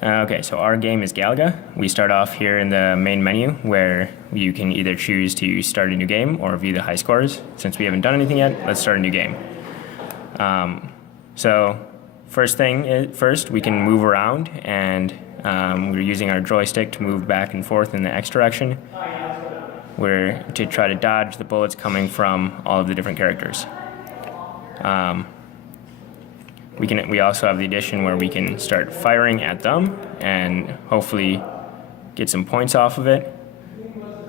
Okay, so our game is Galaga. We start off here in the main menu where you can either choose to start a new game or view the high scores. Since we haven't done anything yet, let's start a new game. So first, we can move around, and we're using our joystick to move back and forth in the X direction. We're to try to dodge the bullets coming from all of the different characters. We also have the addition where we can start firing at them and hopefully get some points off of it.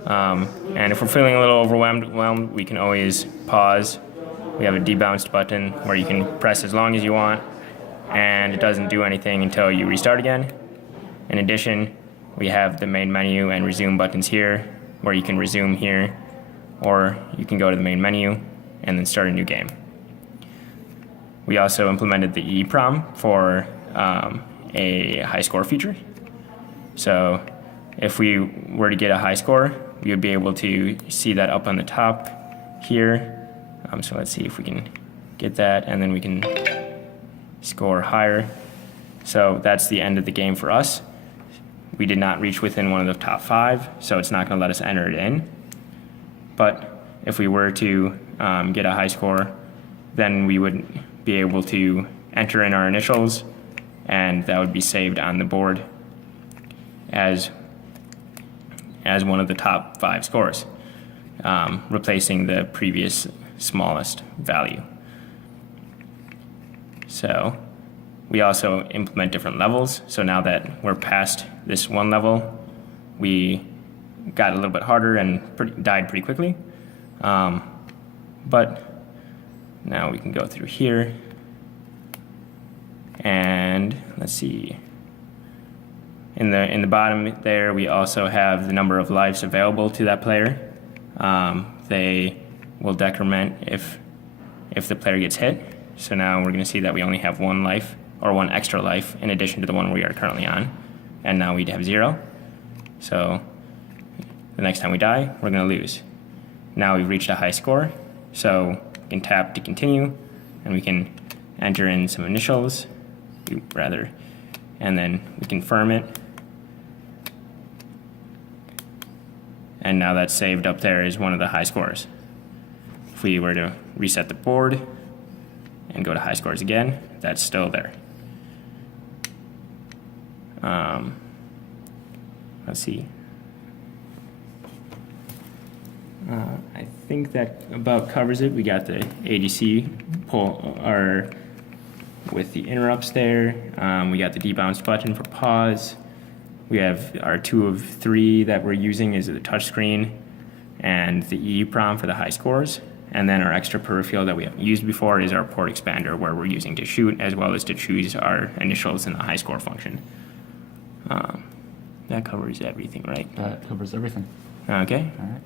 And if we're feeling a little overwhelmed, we can always pause. We have a debounced button where you can press as long as you want, and it doesn't do anything until you restart again. In addition, we have the main menu and resume buttons here, where you can resume here, or you can go to the main menu and then start a new game. We also implemented the EEPROM for a high score feature. So if we were to get a high score, we would be able to see that up on the top here. So let's see if we can get that, and then we can score higher. So that's the end of the game for us. We did not reach within one of the top 5, so it's not going to let us enter it in. But if we were to get a high score, then we would be able to enter in our initials, and that would be saved on the board as one of the top 5 scores, replacing the previous smallest value. So we also implement different levels. So now that we're past this one level, we got a little bit harder and died pretty quickly. But now we can go through here, and let's see. In the bottom there, we also have the number of lives available to that player. They will decrement if the player gets hit. So now we're going to see that we only have 1 life, or 1 extra life, in addition to the one we are currently on, and now we have 0. So the next time we die, we're going to lose. Now we've reached a high score, so we can tap to continue, and we can enter in some initials, and then we confirm it. And now that's saved up there as one of the high scores. If we were to reset the board and go to high scores again, that's still there. Let's see. I think that about covers it. We got the ADC with the interrupts there. We got the debounced button for pause. We have our 2 of 3 that we're using is the touchscreen and the EEPROM for the high scores. And then our extra peripheral that we haven't used before is our port expander, where we're using to shoot as well as to choose our initials in the high score function. That covers everything, right? That covers everything. Okay. All right.